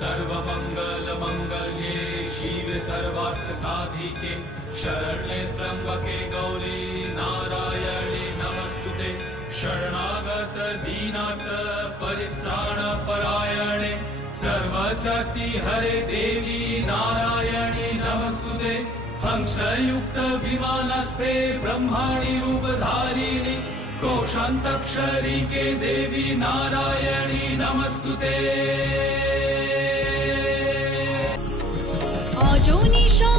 सर्वमङ्गलमङ्गल्ये शिवे सर्वार्थसाधिके शरण्ये त्र्यम्बके गौरी नारायणे नमस्तुते। शरणागत दीनाथ परित्राणपरायणे। सर्वशक्ति हरे देवी नारायणे नमस्तुते। हंसयुक्त विमानस्थे ब्रह्माणि रूपधारिणि। कोशान्तक्षरी के देवी नारायणी नमस्तुते। 祝你生